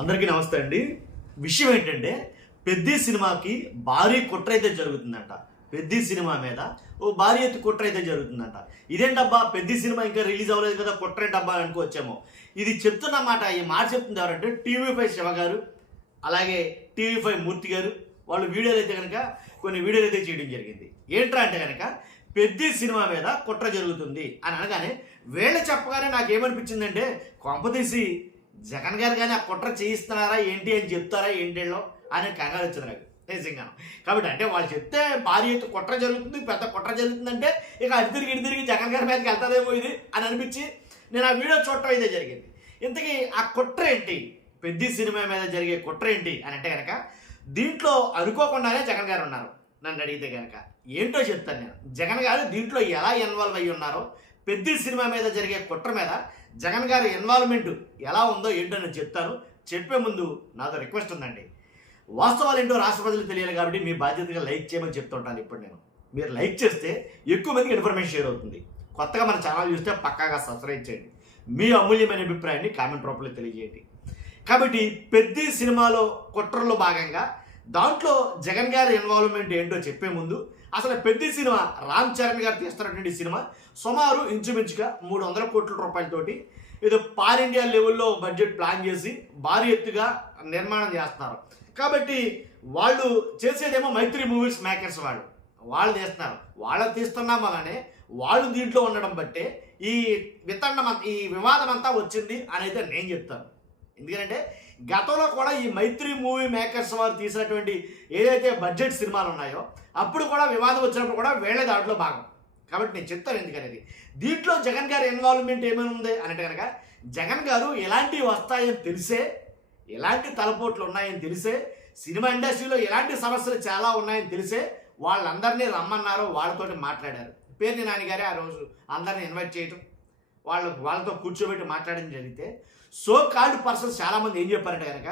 అందరికీ నమస్తే అండి. విషయం ఏంటంటే పెద్ది సినిమాకి భారీ కుట్ర అయితే జరుగుతుందంట. పెద్ది సినిమా మీద ఓ భారీ ఎత్తు కుట్ర అయితే జరుగుతుందంట. ఇదేంటబ్బా పెద్ది సినిమా ఇంకా రిలీజ్ అవ్వలేదు కదా, కుట్ర ఏంటబ్బా అనుకోవచ్చేమో. ఇది చెప్తున్న మాట, ఈ మాట చెప్తుంది ఎవరంటే TV5 శివ గారు, అలాగే TV5 మూర్తి గారు. వాళ్ళు వీడియోలు అయితే కనుక కొన్ని వీడియోలు అయితే చేయడం జరిగింది. ఏంట్రా అంటే కనుక పెద్ది సినిమా మీద కుట్ర జరుగుతుంది అని అనగానే వీళ్ళు చెప్పగానే నాకేమనిపించిందంటే కొంపదీసి జగన్ గారు కానీ ఆ కుట్ర చేయిస్తున్నారా ఏంటి అని చెప్తారా ఏంటేళ్ళో అని కంగారు వచ్చింది నాకు నిజంగాను. కాబట్టి అంటే వాళ్ళు చెప్తే భారీ ఎత్తు కుట్ర జరుగుతుంది, పెద్ద కుట్ర జరుగుతుందంటే ఇక అటు తిరిగి జగన్ గారి మీదకి వెళ్తాదేమో ఇది అని అనిపించి నేను ఆ వీడియో చూడటం అయితే జరిగింది. ఇంతకీ ఆ కుట్ర ఏంటి, పెద్ది సినిమా మీద జరిగే కుట్ర ఏంటి అని అంటే కనుక దీంట్లో అనుకోకుండానే జగన్ గారు ఉన్నారు. నన్ను అడిగితే కనుక ఏంటో చెప్తాను నేను. జగన్ గారు దీంట్లో ఎలా ఇన్వాల్వ్ అయ్యి ఉన్నారో, పెద్ది సినిమా మీద జరిగే కుట్ర మీద జగన్ గారి ఇన్వాల్వ్మెంట్ ఎలా ఉందో ఏంటో నేను చెప్తాను. చెప్పే ముందు నాతో రిక్వెస్ట్ ఉందండి. వాస్తవాలు ఏంటో రాష్ట్ర ప్రజలకు తెలియాలి కాబట్టి మీ బాధ్యతగా లైక్ చేయమని చెప్తుంటాను. ఇప్పుడు నేను మీరు లైక్ చేస్తే ఎక్కువ మందికి ఇన్ఫర్మేషన్ షేర్ అవుతుంది. కొత్తగా మన ఛానల్ చూస్తే పక్కాగా సబ్స్క్రైబ్ చేయండి. మీ అమూల్యమైన అభిప్రాయాన్ని కామెంట్ రూపంలో తెలియజేయండి. కాబట్టి పెద్ది సినిమాలో కుట్రలో భాగంగా దాంట్లో జగన్ గారి ఇన్వాల్వ్మెంట్ ఏంటో చెప్పే ముందు అసలు పెద్ది సినిమా రామ్ చరణ్ గారు తీస్తున్నటువంటి సినిమా సుమారు ఇంచుమించుగా 300 కోట్ల రూపాయలతోటి ఏదో పాన్ ఇండియా లెవెల్లో బడ్జెట్ ప్లాన్ చేసి భారీ ఎత్తుగా నిర్మాణం చేస్తున్నారు. కాబట్టి వాళ్ళు చేసేదేమో మైత్రి మూవీస్ మేకర్స్ వాళ్ళు తీస్తున్నారు. వాళ్ళు తీస్తున్నాం అలానే వాళ్ళు దీంట్లో ఉండడం బట్టే ఈ ఈ వివాదం అంతా వచ్చింది అని అయితే నేను చెప్తాను. ఎందుకంటే గతంలో కూడా ఈ మైత్రి మూవీ మేకర్స్ వారు తీసినటువంటి ఏదైతే బడ్జెట్ సినిమాలు ఉన్నాయో అప్పుడు కూడా వివాదం వచ్చినప్పుడు కూడా వీళ్ళ దాంట్లో భాగం. కాబట్టి నేను చెప్తాను ఎందుకనేది. దీంట్లో జగన్ గారి ఇన్వాల్వ్మెంట్ ఏమైనా ఉంది అంటే కనుక జగన్ గారు ఎలాంటివి వస్తాయని తెలిసే, ఎలాంటి తలపోట్లు ఉన్నాయని తెలిసే, సినిమా ఇండస్ట్రీలో ఎలాంటి సమస్యలు చాలా ఉన్నాయని తెలిసే వాళ్ళందరినీ రమ్మన్నారు, వాళ్ళతోటి మాట్లాడారు. పేర్ని నాని గారే ఆ రోజు అందరిని ఇన్వైట్ చేయటం, వాళ్ళతో కూర్చోబెట్టి మాట్లాడడం జరిగితే సో కాల్డ్ పర్సన్స్ చాలామంది ఏం చెప్పారంటే కనుక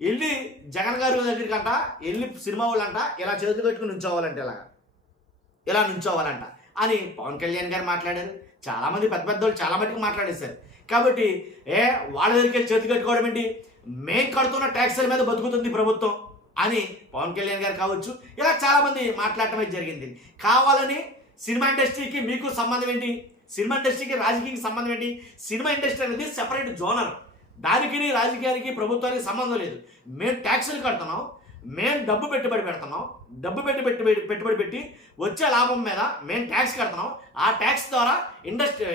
వెళ్ళి జగన్ గారి దగ్గరికి అంట వెళ్ళి సినిమా వాళ్ళంట ఇలా చేతులు పెట్టుకుని నుంచోవాలంటే ఇలా నుంచోవాలంట అని పవన్ కళ్యాణ్ గారు మాట్లాడారు. చాలామంది పెద్ద వాళ్ళు చాలా మటుకు మాట్లాడేశారు. కాబట్టి వాళ్ళ దగ్గరికి వెళ్ళి చేతి కట్టుకోవడం ఏంటి, మేం కడుతున్న ట్యాక్సుల మీద బతుకుతుంది ప్రభుత్వం అని పవన్ కళ్యాణ్ గారు కావచ్చు, ఇలా చాలామంది మాట్లాడటమే జరిగింది. కావాలని సినిమా ఇండస్ట్రీకి మీకు సంబంధం ఏంటి, సినిమా ఇండస్ట్రీకి రాజకీయానికి సంబంధం ఏంటి, సినిమా ఇండస్ట్రీ అనేది సెపరేట్ జోనర్, దానికి రాజకీయానికి ప్రభుత్వానికి సంబంధం లేదు. మేము ట్యాక్సులు కడుతున్నాం, మేము డబ్బు పెట్టుబడి పెడుతున్నాం, డబ్బు పెట్టుబడి పెట్టి వచ్చే లాభం మీద మేము ట్యాక్స్ కడుతున్నాం, ఆ ట్యాక్స్ ద్వారా ఇండస్ట్రీ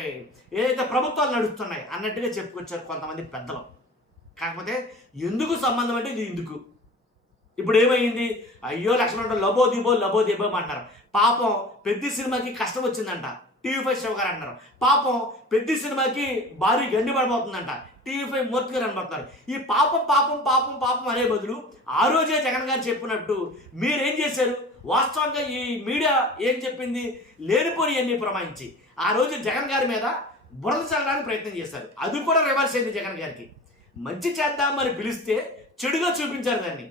ఏదైతే ప్రభుత్వాలు నడుస్తున్నాయి అన్నట్టుగా చెప్పుకొచ్చారు కొంతమంది పెద్దలు. కాకపోతే ఎందుకు సంబంధం అంటే ఇది ఎందుకు ఇప్పుడు ఏమైంది, అయ్యో లక్ష్మణ లబో దీబో అంటారు. పాపం పెద్ది సినిమాకి కష్టం వచ్చిందంట, TV5 శివ గారు అంటున్నారు. పాపం పెద్ది సినిమాకి భారీ గండి పడిపోతుందంట, TV5 మూర్తి గారు అనబడుతున్నారు. ఈ పాపం అనే బదులు ఆ రోజే జగన్ గారు చెప్పినట్టు మీరేం చేశారు, వాస్తవంగా ఈ మీడియా ఏం చెప్పింది, లేనిపోని అన్ని ప్రమాణించి ఆ రోజు జగన్ గారి మీద బురద చల్లడానికి ప్రయత్నం చేశారు. అది కూడా రివర్స్ అయింది. జగన్ గారికి మంచి చేద్దామని పిలిస్తే చెడుగా చూపించారు, దాన్ని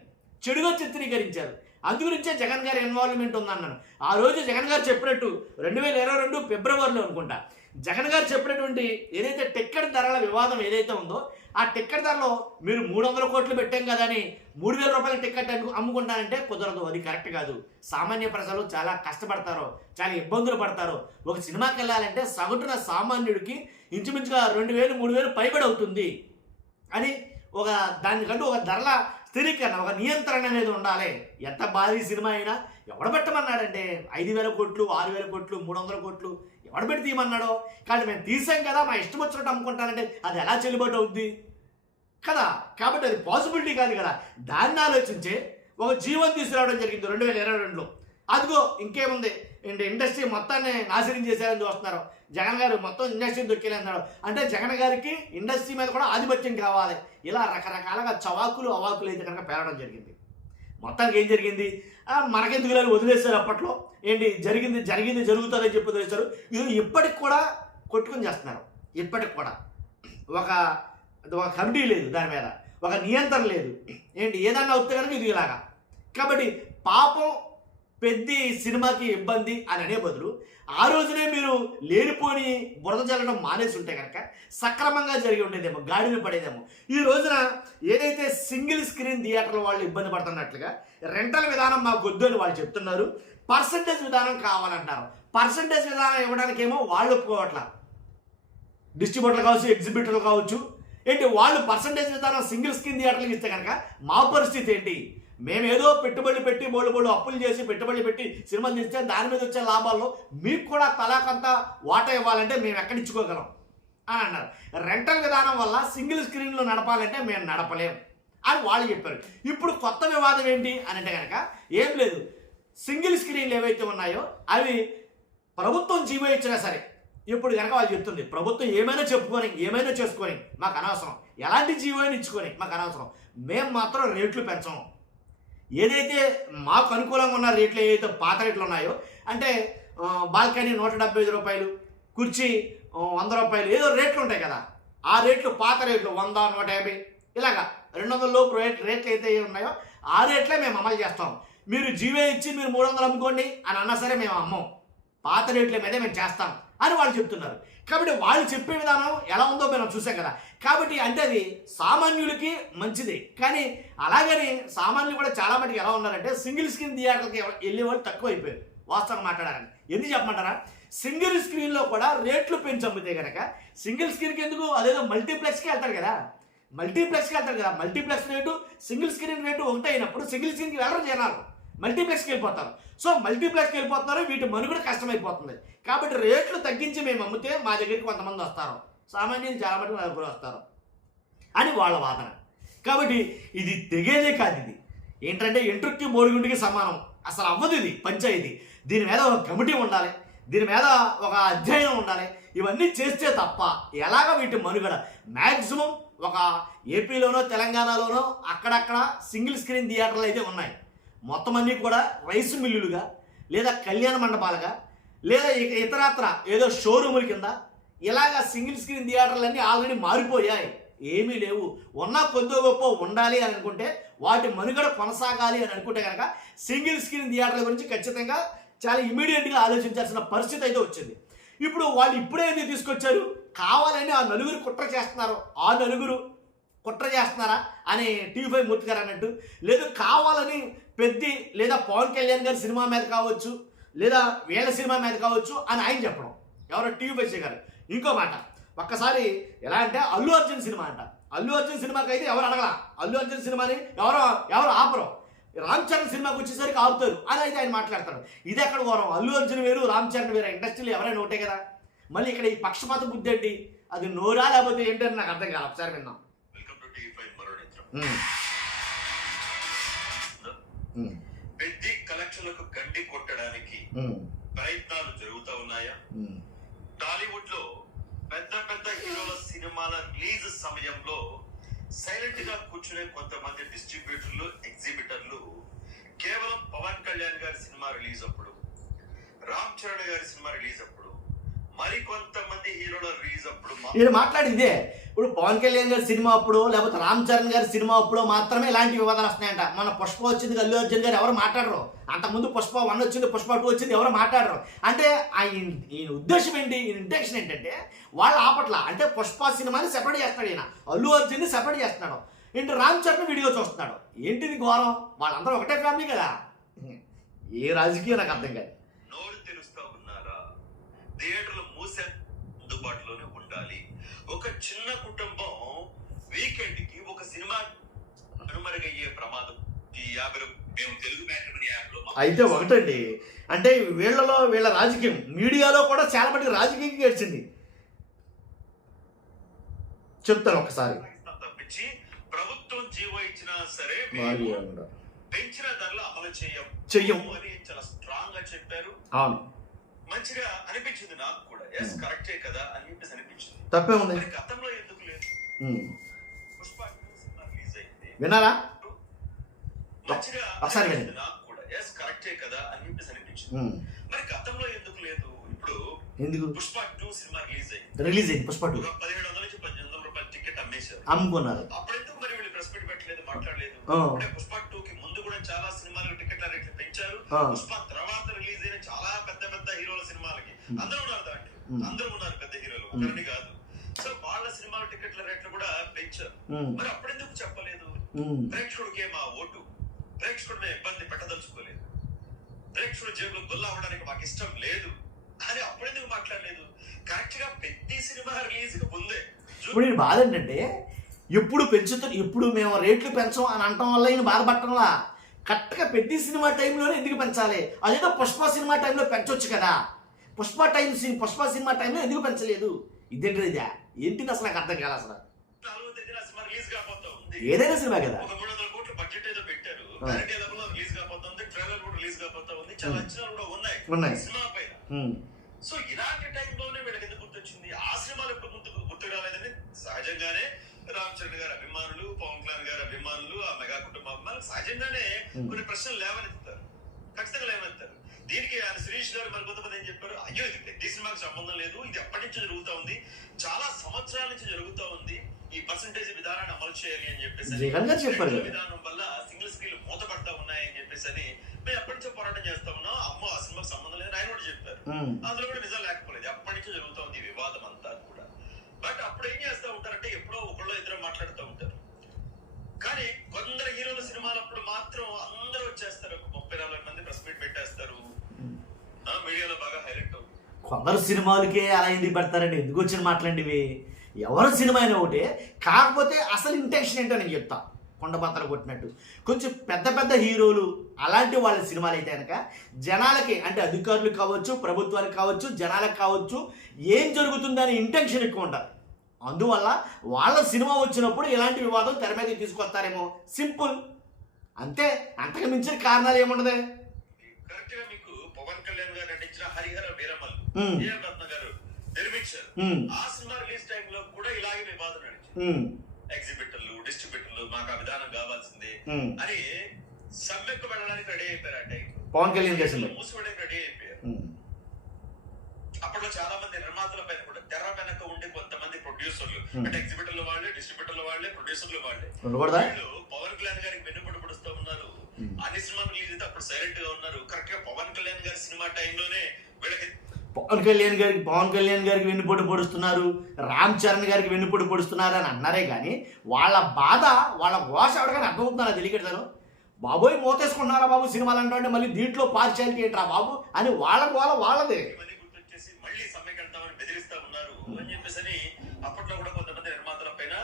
చెడుగా చిత్రీకరించారు. అందుగురించే జగన్ గారి ఇన్వాల్వ్మెంట్ ఉందన్నాను. ఆ రోజు జగన్ గారు చెప్పినట్టు 2022 ఫిబ్రవరిలో అనుకుంటా జగన్ గారు చెప్పినటువంటి ఏదైతే టిక్కెట్ ధరల వివాదం ఏదైతే ఉందో ఆ టిక్కెట్ ధరలో మీరు 300 కోట్లు పెట్టాం కదా అని 3000 రూపాయల టిక్కెట్ అమ్ముకుంటానంటే కుదరదు, అది కరెక్ట్ కాదు. సామాన్య ప్రజలు చాలా కష్టపడతారో, చాలా ఇబ్బందులు పడతారో. ఒక సినిమాకి వెళ్ళాలంటే సగటున సామాన్యుడికి ఇంచుమించుగా 2000 3000 పైబడి అవుతుంది అని దానికంటూ ఒక ధరల స్థిరీకరణ, ఒక నియంత్రణ అనేది ఉండాలి. ఎంత భారీ సినిమా అయినా ఎవడ పెట్టమన్నాడంటే 5000 కోట్లు 6000 కోట్లు 300 కోట్లు ఎవడ పెట్టి తీయమన్నాడో. కానీ మేము తీసాం కదా, మా ఇష్టం వచ్చినట్టు అమ్ముకుంటానంటే అది ఎలా చెల్లుబాటు అవుద్ది కదా. కాబట్టి అది పాసిబిలిటీ కాదు కదా. దాన్ని ఆలోచించే ఒక జీవో తీసుకురావడం జరిగింది 2022లో. అదిగో ఇంకేముంది, ఇండస్ట్రీ మొత్తాన్ని నాశనం చేశారని చూస్తున్నారు. జగన్ గారు మొత్తం ఇండస్ట్రీని దొక్కేలేన్నాడు అంటే జగన్ గారికి ఇండస్ట్రీ మీద కూడా ఆధిపత్యం కావాలి. ఇలా రకరకాలుగా అవాకులు అయితే కనుక పేరడం జరిగింది. మొత్తానికి ఏం జరిగింది, మనకెందుకు లేదు వదిలేశారు. అప్పట్లో ఏంటి జరిగింది జరుగుతుందని చెప్పి వదిలేశారు. ఇది ఇప్పటికి కూడా కొట్టుకుని చేస్తున్నారు. ఇప్పటికి కూడా ఒక కమిటీ లేదు, దాని మీద ఒక నియంత్రణ లేదు. ఏంటి ఏదన్నా అవుతే కనుక ఇది ఇలాగా. కాబట్టి పాపం పెద్ది సినిమాకి ఇబ్బంది అని అనే బదులు ఆ రోజునే మీరు లేనిపోని బురద చల్లడం మానేసి ఉంటే కనుక సక్రమంగా జరిగి ఉండేదేమో, గాడిని పడేదేమో. ఈ రోజున ఏదైతే సింగిల్ స్క్రీన్ థియేటర్ల వాళ్ళు ఇబ్బంది పడుతున్నట్లుగా రెంటల్ విధానం మాకు వద్దు అని వాళ్ళు చెప్తున్నారు. పర్సంటేజ్ విధానం కావాలంటారు. పర్సంటేజ్ విధానం ఇవ్వడానికేమో వాళ్ళు ఒప్పుకోవట్లా. డిస్ట్రిబ్యూటర్లు కావచ్చు, ఎగ్జిబిటర్లు కావచ్చు, ఏంటి వాళ్ళు పర్సంటేజ్ విధానం సింగిల్ స్క్రీన్ థియేటర్లకు ఇస్తే కనుక మా పరిస్థితి ఏంటి? మేమేదో పెట్టుబడులు పెట్టి బోళ్ళు అప్పులు చేసి పెట్టుబడులు పెట్టి సినిమాలు తీస్తే దాని మీద వచ్చే లాభాల్లో మీకు కూడా తలాకంత వాటా ఇవ్వాలంటే మేము ఎక్కడిచ్చుకోగలం అని అన్నారు. రెంటల్ విధానం వల్ల సింగిల్ స్క్రీన్లు నడపాలంటే మేము నడపలేం అని వాళ్ళు చెప్పారు. ఇప్పుడు కొత్త వివాదం ఏంటి అని అంటే కనుక ఏం లేదు, సింగిల్ స్క్రీన్లు ఏవైతే ఉన్నాయో అవి ప్రభుత్వం జీవో ఇచ్చినా సరే ఇప్పుడు కనుక వాళ్ళు చెప్తుంది ప్రభుత్వం ఏమైనా చెప్పుకొని ఏమైనా చేసుకొని మాకు అనవసరం, ఎలాంటి జీవో అయినా ఇచ్చుకొని మాకు అనవసరం, మేము మాత్రం రేట్లు పెంచము. ఏదైతే మాకు అనుకూలంగా ఉన్న రేట్లు ఏదైతే పాత రేట్లు ఉన్నాయో అంటే బాల్కనీ 175 రూపాయలు, కుర్చీ 100 రూపాయలు, ఏదో రేట్లు ఉంటాయి కదా, ఆ రేట్లు పాత రేట్లు 100, 150 ఇలాగా 200 లోపు రేట్లు అయితే ఉన్నాయో ఆ రేట్లే మేము అమలు చేస్తాం. మీరు జీవో ఇచ్చి మీరు 300 అమ్ముకోండి అని అన్నా సరే మేము అమ్మం, పాత రేట్ల మీదే మేము చేస్తాం అని వాళ్ళు చెప్తున్నారు. కాబట్టి వాళ్ళు చెప్పే విధానం ఎలా ఉందో మనం చూసాం కదా. కాబట్టి అంటే అది సామాన్యులకి మంచిది, కానీ అలాగని సామాన్యులు కూడా చాలా మటుకు ఎలా ఉన్నారంటే సింగిల్ స్క్రీన్ థియేటర్కి వెళ్ళే వాళ్ళు తక్కువ అయిపోయారు. వాస్తవంగా మాట్లాడాలని ఎందుకు చెప్పమంటారా, సింగిల్ స్క్రీన్లో కూడా రేట్లు పెంచి అమ్మితే కనుక సింగిల్ స్క్రీన్కి ఎందుకు, అదేదో మల్టీప్లెక్స్కి వెళ్తారు కదా, multiplex rate single screen rate ఒకటే అయినప్పుడు సింగిల్ స్క్రీన్కి వెళ్ళరు జనాలు, మల్టీప్లెక్స్కి వెళ్ళిపోతారు. సో మల్టీప్లెక్స్కి వెళ్ళిపోతున్నారు, వీటి మనుగడ కష్టమైపోతుంది. కాబట్టి రేట్లు తగ్గించి మేము అమ్మితే మా దగ్గరికి కొంతమంది వస్తారు, సామాన్యులు చాలా మటుకు నా దగ్గర వస్తారు అని వాళ్ళ వాదన. కాబట్టి ఇది తెగేదే కాదు, ఇది ఏంటంటే ఎంట్రుక్కి బోడిగుండికి సమానం, అసలు అవ్వదు ఇది పంచాయతీ. దీని మీద ఒక కమిటీ ఉండాలి, దీని మీద ఒక అధ్యయనం ఉండాలి. ఇవన్నీ చేస్తే తప్ప ఎలాగ వీటి మనుగడ మ్యాక్సిమం ఒక ఏపీలోనో తెలంగాణలోనో అక్కడక్కడ సింగిల్ స్క్రీన్ థియేటర్లు అయితే ఉన్నాయి. మొత్తం అన్నీ కూడా రైస్ మిల్లులుగా లేదా కళ్యాణ మండపాలుగా లేదా ఇతరత్ర ఏదో షోరూముల కింద ఇలాగా సింగిల్ స్క్రీన్ థియేటర్లన్నీ ఆల్రెడీ మారిపోయాయి, ఏమీ లేవు. ఉన్నా కొద్దో గొప్ప ఉండాలి అని అనుకుంటే, వాటి మనుగడ కొనసాగాలి అని అనుకుంటే కనుక సింగిల్ స్క్రీన్ థియేటర్ల గురించి ఖచ్చితంగా చాలా ఇమీడియట్గా ఆలోచించాల్సిన పరిస్థితి అయితే వచ్చింది. ఇప్పుడు వాళ్ళు ఇప్పుడే ఎందుకు తీసుకొచ్చారు, కావాలని ఆ నలుగురు కుట్ర చేస్తున్నారు, ఆ నలుగురు కుట్ర చేస్తున్నారా అని టీవీ5 మూర్తి గారు అన్నట్టు, లేదు కావాలని పెద్ది లేదా పవన్ కళ్యాణ్ గారి సినిమా మీద కావచ్చు లేదా వీళ్ళ సినిమా మీద కావచ్చు అని ఆయన చెప్పడం, ఎవరో టీవీ5 గారు. ఇంకో మాట, ఒక్కసారి ఎలా అంటే అల్లు అర్జున్ సినిమా అంట, అల్లు అర్జున్ సినిమాకి అయితే ఎవరు అడగల, అల్లు అర్జున్ సినిమాని ఎవరు ఆపరు, రామ్ చరణ్ సినిమాకి వచ్చేసరికి ఆపుతారు అని అయితే ఆయన మాట్లాడతాడు. ఇది ఎక్కడ ఘోరం, అల్లు అర్జున్ వేరు రామ్ చరణ్ వేరు, ఇండస్ట్రీలో ఎవరైనా ఒకటే కదా. మళ్ళీ ఇక్కడ ఈ పక్షపాత బుద్ధి ఏంటి, అది నోరా లేకపోతే ఏంటని నాకు అర్థం కాదు. ఒకసారి విన్నాం. పెద్ద కలెక్షన్లకు గండి కొట్టడానికి ప్రయత్నాలు జరుగుతూ ఉన్నాయా? టాలీవుడ్ లో పెద్ద హీరోల సినిమాల రిలీజ్ సమయంలో సైలెంట్ గా కూర్చునే కొంతమంది డిస్ట్రిబ్యూటర్లు, ఎగ్జిబిటర్లు కేవలం పవన్ కళ్యాణ్ గారి సినిమా రిలీజ్ అప్పుడు, రామ్ చరణ్ గారి సినిమా రిలీజ్ అప్పుడు, మరి కొంతమంది హీరోల రిలీజ్ అప్పుడు నేను మాట్లాడిందే. ఇప్పుడు పవన్ కళ్యాణ్ గారి సినిమా అప్పుడు లేకపోతే రామ్ చరణ్ గారి సినిమా అప్పుడు మాత్రమే ఇలాంటి వివాదాలు వస్తున్నాయంట. మన పుష్ప వచ్చింది, అల్లు అర్జున్ గారు ఎవరు మాట్లాడరు, అంతకుముందు పుష్ప 1 వచ్చింది, పుష్ప 2 వచ్చింది, ఎవరు మాట్లాడరు. అంటే ఈయన ఉద్దేశం ఏంటి, ఈయన ఇంటెన్షన్ ఏంటంటే వాళ్ళు ఆపట్ల, అంటే పుష్ప సినిమాని సెపరేట్ చేస్తున్నాడు ఈయన, అల్లు అర్జున్ని సెపరేట్ చేస్తున్నాడు, ఏంటి రామ్ చరణ్ వీడియో చూస్తున్నాడు. ఏంటిది ఘోరం, వాళ్ళందరూ ఒకటే ఫ్యామిలీ కదా, ఏ రాజకీయం నాకు అర్థం కాదు. నోరు తెలుస్తా ఉన్నారా, థియేటర్లు మూసే అందుబాటులోనే ఉండాలి. ఒక చిన్న కుటుంబం వీకెండ్ కి ఒక సినిమా కనుమరుగయ్యే ప్రమాదం ఈ 50 మేము తెలుగు మ్యాట్రిమోనీ యాప్ లో అయితే ఒకటండి, అంటే వీళ్ళ రాజకీయం మీడియాలో కూడా చాలా మంది రాజకీయం గడిచింది. చెప్తాను ఒకసారి. తప్పించి ప్రభుత్వం జీవో ఇచ్చినా సరే పెంచిన ధరలు అమలు చెయ్యం అని చాలా స్ట్రాంగ్ గా చెప్పారు. అవును, మంచిగా అనిపించింది నాకు కూడా, ఎస్ కరెక్టే కదా అని చెప్పేసి అనిపించింది. తప్పే ఉంది, గతంలో ఎందుకు లేదు? పుష్ప సినిమా రిలీజ్ అయింది, వినారా? మంచిగా అనిపించింది నాకు కూడా, ఎస్ కరెక్టే కదా అని చెప్పేసి అనిపించింది. మరి గతంలో ఎందుకు లేదు? ఇప్పుడు ఎందుకు పుష్ప 2 సినిమా రిలీజ్ అయింది, పుష్ప 2 1700 నుంచి 1800 రూపాయల టికెట్ అమ్మేశారు, అమ్ముకున్నారు. అప్పుడెందుకు మరి వీళ్ళు ప్రెస్ మీట్ పెట్టలేదు, మాట్లాడలేదు? పుష్ప 2 కి ముందు కూడా చాలా సినిమాలకు టికెట్ల రేట్లు పెంచారు. పుష్ప తర్వాత రిలీజ్ అయిన చాలా పెద్ద హీరోల సినిమాలకి అందరూ ఉన్నారు దాంట్లో, అందరూ ఉన్నారు పెద్ద హీరోలు, ఒకరిని కాదు. సో వాళ్ళ సినిమాల టికెట్ల రేట్లు కూడా పెంచారు. మరి అప్పుడెందుకు చెప్పలేదు? ప్రేక్షకుడికే మా ఓటు, ప్రేక్షకుడిని ఇబ్బంది పెట్టదలుచుకోలేదు, ప్రేక్షకుడు జేబులో గొల్ల అవడానికి మాకు ఇష్టం లేదు అని అప్పుడెందుకు మాట్లాడలేదు? కరెక్ట్ గా పెద్ద సినిమా రిలీజ్ కి ముందే. ఇప్పుడు ఈయన బాధ ఏంటంటే ఎప్పుడు మేము రేట్లు పెంచం అని అనటం వల్ల ఈయన బాధపడటంలా, కరెక్ట్గా పెద్ద సినిమా టైంలోనే ఎందుకు పెంచాలి? అదేదో పుష్ప సినిమా టైంలో పెంచవచ్చు కదా, పుష్ప సినిమా టైంలో ఎందుకు పెంచలేదు? ఇదేంటి ఇదా ఏంటిది అసలు నాకు అర్థం కాదు. అసలు 4వ తేదీన సినిమా రిలీజ్ కాబోతా ఉంది. ఏదైనా సినిమా కదా, ఒక 300 కోట్ల బడ్జెట్ ఏదో పెట్టారు, రిలీజ్ కాబోతా ఉంది, ట్రైలర్ కూడా రిలీజ్ కాబోతా ఉంది, చాలా అంచనాలు కూడా ఉన్నాయి సినిమా పైన. సో ఇలాంటి టైంలోనే వీళ్ళకి ఎందుకు గుర్తొచ్చింది? ఆ సినిమాలు ఎప్పుడు గుర్తు రాలేదని సహజంగానే రామ్ చరణ్ గారి అభిమానులు, పవన్ కళ్యాణ్ గారి అభిమానులు, ఆ మెగా కుటుంబ అభిమానులు సహజంగానే కొన్ని ప్రశ్నలు లేవనెత్తుతారు, ఖచ్చితంగా లేవనెత్తారు. దీనికి ఆయన శిరీష్ గారు మరి కొంతమంది ఏం చెప్పారు, అయ్యో ఇది పెద్ద సినిమాకి సంబంధం లేదు, ఇది ఎప్పటి నుంచి జరుగుతా ఉంది, చాలా సంవత్సరాల నుంచి జరుగుతా ఉంది, ఈ పర్సంటేజ్ విధానాన్ని అమలు చేయాలి అని చెప్పేసి, విధానం వల్ల సింగిల్ స్క్రీన్లు మూతపడతా ఉన్నాయని చెప్పేసి అని మేము ఎప్పటి నుంచో పోరాటం చేస్తా ఉన్నాం, అమ్మో ఆ సినిమాకి సంబంధం లేదని ఆయన కూడా చెప్పారు. అందులో కూడా నిజం లేకపోలేదు, ఎప్పటి నుంచో జరుగుతా ఉంది ఈ వివాదం అంతా కూడా. బట్ అప్పుడు ఏం చేస్తా ఉంటారంటే ఎప్పుడో ఒకళ్ళు ఇద్దరు మాట్లాడుతూ ఉంటారు, కానీ కొందరు హీరోల సినిమాలప్పుడు మాత్రం అందరూ వచ్చేస్తారు, 30-40 మంది ప్రెస్ మీట్ పెట్టేస్తారు, మీడియాలో బాగా హైలైట్ అవుతుంది. కొందరు సినిమాలకే అలా ఎందుకు పెడతారండి? ఎందుకు వచ్చిన మాట్లాడివి? ఎవరు సినిమా అయినా ఒకటే, కాకపోతే అసలు ఇంటెన్షన్ ఏంటో నేను చెప్తా. కొండబద్దలు కొట్టినట్టు కొంచెం పెద్ద హీరోలు అలాంటి వాళ్ళ సినిమాలు అయితే కనుక జనాలకి, అంటే అధికారులు కావచ్చు, ప్రభుత్వానికి కావచ్చు, జనాలకు కావచ్చు, ఏం జరుగుతుందని ఇంటెన్షన్ ఎక్కువ ఉంటారు. అందువల్ల వాళ్ళ సినిమా వచ్చినప్పుడు ఇలాంటి వివాదం తెర మీద తీసుకొస్తారేమో, సింపుల్ అంతే, అంతకు మించిన కారణాలు ఏముండదు. కరెక్ట్ గా మీకు పవన్ కళ్యాణ్ గారు నటించిన హరిహర వీరమల్లు రత్న గారు నిర్మించారు, ఆ సినిమా రిలీజ్ టైం లో కూడా ఇలాగే వివాదం నడిచింది. ఎగ్జిబిటర్లు, డిస్ట్రిబ్యూటర్లు మాకు ఆ విధానం కావాల్సిందే అని సమ్మెకు వెళ్ళడానికి రెడీ అయిపోయారు. ఆ టైం పవన్ కళ్యాణ్ మూసివేయడానికి రెడీ అయిపోయారు. అప్పట్లో చాలా మంది నిర్మాతల పైన కూడా తెర వెనక ఉండే కొంతమంది ప్రొడ్యూసర్లు, అంటే ఎగ్జిబిటర్లు వాళ్ళే, డిస్ట్రిబ్యూటర్లు వాళ్ళే, ప్రొడ్యూసర్లు వాళ్ళే, వీళ్ళు పవన్ కళ్యాణ్ గారికి వెన్నుపడి పొడుస్తూ ఉన్నారు. అన్ని సినిమాలు రిలీజ్ అయితే అప్పుడు సైలెంట్ గా ఉన్నారు. కరెక్ట్ గా పవన్ కళ్యాణ్ గారి సినిమా టైంలోనే వీళ్ళకి పవన్ కళ్యాణ్ గారికి వెన్నుపోటు పొడుస్తున్నారు, రామ్ చరణ్ గారికి వెన్నుపోటు పొడుస్తున్నారు అని అన్నారే కానీ వాళ్ళ బాధ, వాళ్ళ ఘోష ఎవరికైనా అర్థమవుతుందా తెలియకడతాను. బాబోయ్ మోతేసుకుంటున్నారా బాబు సినిమాలు అంటే, మళ్ళీ దీంట్లో పార్షియాలిటీ ఏంట్రా బాబు అని వాళ్ళదే గుర్తొచ్చేసి మళ్ళీ సమ్మెకెళ్తామని బెదిరిస్తా ఉన్నారు అని చెప్పేసి అప్పట్లో కూడా కొంతమంది నిర్మాతల పైన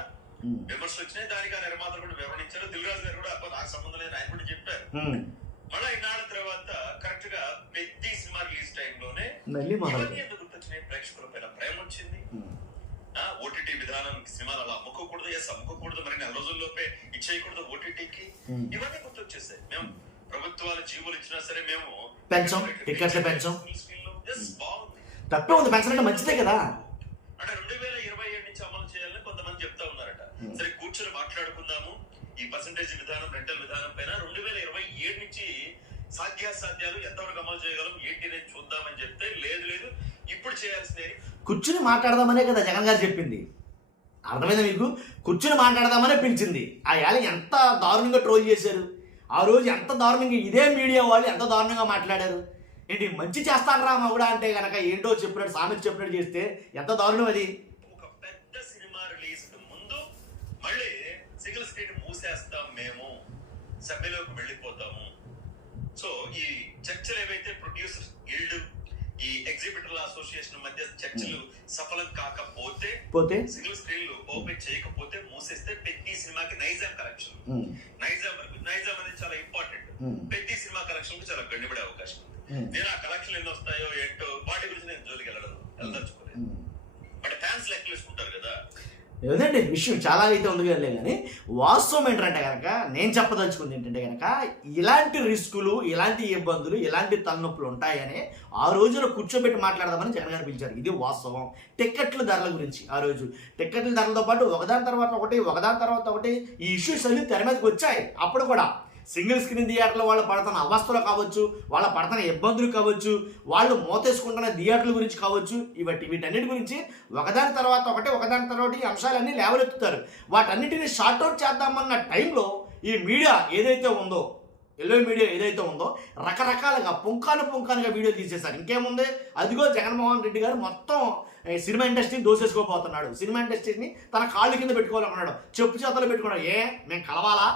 విమర్శలు వచ్చినాయి. దానికి ఆ నిర్మాతలు కూడా వివరించారు. దిల్ రాజు గారు కూడా నాకు సంబంధం లేదు ఆయన కూడా చెప్పారు. మళ్ళీ ఇన్నాళ్ళ తర్వాత కరెక్ట్ గా పెద్ద సినిమా రిలీజ్ టైంలోనే ఇవన్నీ ఎందుకు గుర్తొచ్చినాయి? ప్రేక్షకుల పైన ప్రేమ వచ్చింది. ఓటీటీ విధానం సినిమాలు అలా అమ్ముకోకూడదు, అమ్ముకోకూడదు, మరి 4 రోజుల్లోపే ఇచ్చేయకూడదు ఓటీటీకి, ఇవన్నీ గుర్తొచ్చేసాయి. మేము ప్రభుత్వాలు జీవోలు ఇచ్చినా సరే మేము పెంచాం, టికెట్లు పెంచాం, బాగుంది, తప్పే ఉంది, పెంచడం మంచిదే కదా. అంటే 2027 నుంచి అమలు చేయాలని కొంతమంది చెప్తా ఉన్నారట. సరే కూర్చొని మాట్లాడుకుందాము ఈ పర్సంటేజ్ విధానం, రెంటల్ విధానం పైన 2027 నుంచి సాధ్యాసాధ్యాలు ఎంతవరకు అమలు చేయగలం ఏంటి అనేది చూద్దామని చెప్తే లేదు ఇప్పుడు చేయాల్సిందే కూర్చుని మాట్లాడదామనే కదా జగన్ గారు చెప్పింది. అర్థమైందా మీకు? కూర్చుని మాట్లాడదామనే పిలిచింది. ఆ ఏళ ఎంత దారుణంగా ట్రోల్ చేశారు, ఆ రోజు ఎంత దారుణంగా ఇదే మీడియా వాళ్ళు ఎంత దారుణంగా మాట్లాడారు. ఏంటి మంచి చేస్తానరా మా కూడా అంటే కనుక ఏంటో చెప్పినట్టు సామెత చెప్పినట్టు చేస్తే ఎంత దారుణం అది. ఒక పెద్ద సినిమా రిలీజ్ ముందు మళ్ళీ సింగిల్ స్క్రీన్ మూసేస్తాం, మేము సభ్యులకు వెళ్ళిపోతాము. సో ఈ చర్చలు ఏవైతే ప్రొడ్యూసర్ గిల్డ్, ఈ ఎగ్జిబిటర్ల అసోసియేషన్ మధ్య చర్చలు సఫలం కాకపోతే, సింగిల్ స్క్రీన్లు ఓపెన్ చేయకపోతే, మూసేస్తే పెద్ద సినిమాకి నైజాం కలెక్షన్, నైజాం అనేది చాలా ఇంపార్టెంట్, పెద్ద సినిమా కలెక్షన్ కు చాలా గండిపడే అవకాశం ఉంది. నేను ఆ కలెక్షన్ ఎన్ని వస్తాయో ఏంటో వాటి గురించి నేను జోలికి వెళ్ళదలుచుకోలేదు. బట్ ఫ్యాన్స్ లెక్కలు వేసుకుంటారు కదా. ఏదంటే విషయం చాలా అయితే ఉంది కదలే, కానీ వాస్తవం ఏంటంటే కనుక నేను చెప్పదలుచుకుంది ఏంటంటే కనుక ఇలాంటి రిస్కులు, ఇలాంటి ఇబ్బందులు, ఇలాంటి తలనొప్పులు ఉంటాయని ఆ రోజున కూర్చోబెట్టి మాట్లాడదామని జగన్ గారు పిలిచారు. ఇది వాస్తవం. టిక్కెట్ల ధరల గురించి ఆ రోజు టిక్కెట్ల ధరలతో పాటు ఒకదాని తర్వాత ఒకటి ఈ ఇష్యూస్ అన్ని తెర మీదకి వచ్చాయి. అప్పుడు కూడా సింగిల్ స్క్రీన్ థియేటర్లో వాళ్ళు పడుతున్న అవస్థలు కావచ్చు, వాళ్ళ పడుతున్న ఇబ్బందులు కావచ్చు, వాళ్ళు మోతేసుకుంటున్న థియేటర్ల గురించి కావచ్చు, వీటన్నిటి గురించి ఒకదాని తర్వాత ఈ అంశాలన్నీ లేవనెత్తుతారు. వాటన్నిటిని షార్ట్అవుట్ చేద్దామన్న టైంలో ఈ మీడియా ఏదైతే ఉందో ఎల్లో మీడియా ఏదైతే ఉందో రకరకాలుగా పుంకానుగా వీడియో తీసేశారు. ఇంకేముంది, అదిగో జగన్మోహన్ రెడ్డి గారు మొత్తం సినిమా ఇండస్ట్రీని దోసేసుకోబోతున్నాడు, సినిమా ఇండస్ట్రీని తన కాళ్ళు కింద పెట్టుకోవాలన్నాడు, చెప్పు చేతలు పెట్టుకున్నాడు. మేము కలవాలా,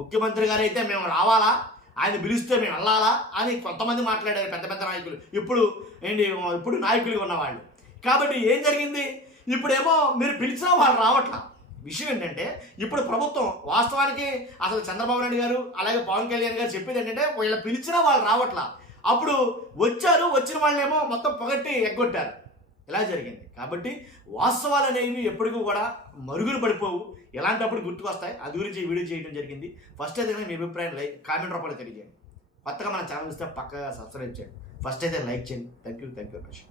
ముఖ్యమంత్రి గారు అయితే మేము రావాలా, ఆయన పిలిస్తే మేము వెళ్ళాలా అని కొంతమంది మాట్లాడారు పెద్ద పెద్ద నాయకులు, ఇప్పుడు నాయకులుగా ఉన్నవాళ్ళు. కాబట్టి ఏం జరిగింది, ఇప్పుడేమో మీరు పిలిచినా వాళ్ళు రావట్లా. విషయం ఏంటంటే ఇప్పుడు ప్రభుత్వం వాస్తవానికి అసలు చంద్రబాబు నాయుడు గారు అలాగే పవన్ కళ్యాణ్ గారు చెప్పేది ఏంటంటే వీళ్ళ పిలిచినా వాళ్ళు రావట్లా. అప్పుడు వచ్చిన వాళ్ళేమో మొత్తం పొగట్టి ఎగ్గొట్టారు. ఇలా జరిగింది. కాబట్టి వాస్తవాలు అనేవి ఎప్పటికీ కూడా మరుగులు పడిపోవు, ఎలాంటప్పుడు గుర్తుకొస్తాయి. అది గురించి ఈ వీడియో చేయడం జరిగింది. ఫస్ట్ అయితే మీ అభిప్రాయం కామెంట్ రూపంలో తెలియజేయండి. కొత్తగా మన ఛానల్ ఇస్తే పక్కగా సబ్స్క్రైబ్ చేయండి. ఫస్ట్ అయితే లైక్ చేయండి. Thank you very much.